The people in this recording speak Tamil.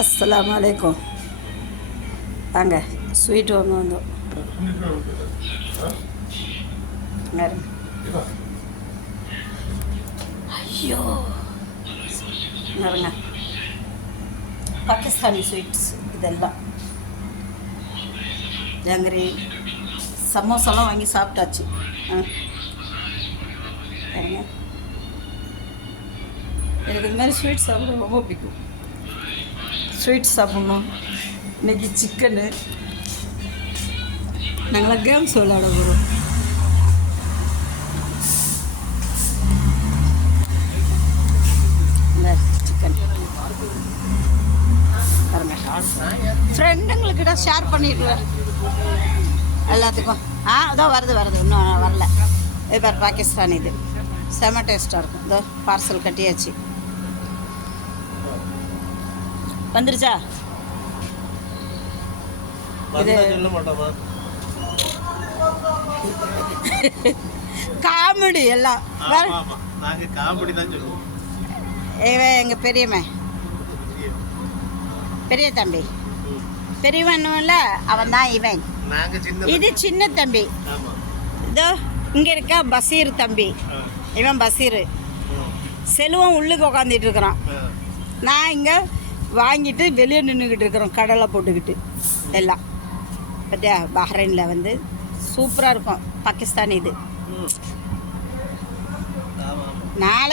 அஸ்ஸலாமு அலைக்கும். வாங்க ஸ்வீட் வாங்க வந்தோம். ஐயோ பாருங்க, பாகிஸ்தானி ஸ்வீட்ஸ் இதெல்லாம். ஜாங்கிரி சமோசாலாம் வாங்கி சாப்பிட்டாச்சு. பாருங்க, எனக்கு இது மாதிரி ஸ்வீட் சாப்பிட ரொம்ப பிடிக்கும். ஸ்வீட் சாப்பிட்ணும். இன்றைக்கி சிக்கனு. நாங்களாம் கேம்ஸ் விளையாட போகிறோம். இந்த சிக்கன் பாருங்க, ஃப்ரெண்டுங்களுக்கிட்ட ஷேர் பண்ணிடுவேன் எல்லாத்துக்கும். அதோ வருது இன்னும் வரல. இது பார் பாகிஸ்தான், இது செம டேஸ்ட்டாக இருக்கும். இதோ பார்சல் கட்டியாச்சு. வந்துருச்சா? இது காமெடி எல்லாம். இவன் எங்கள் பெரியவன், பெரிய தம்பி. பெரியவன்ல அவன் தான் இவன். இது சின்ன தம்பி. இதோ இங்கே இருக்க பசீர் தம்பி. இவன் பசீர். செல்வம் உள்ளுக்கு உக்காந்துட்டு இருக்கிறான். நான் இங்கே வாங்கிட்டு வெளியே நின்றுக்கிட்டு இருக்கிறோம், கடலை போட்டுக்கிட்டு எல்லாம். பார்த்தியா, பஹ்ரைனில் வந்து சூப்பராக இருக்கும் பாகிஸ்தான். இது நாளைக்கு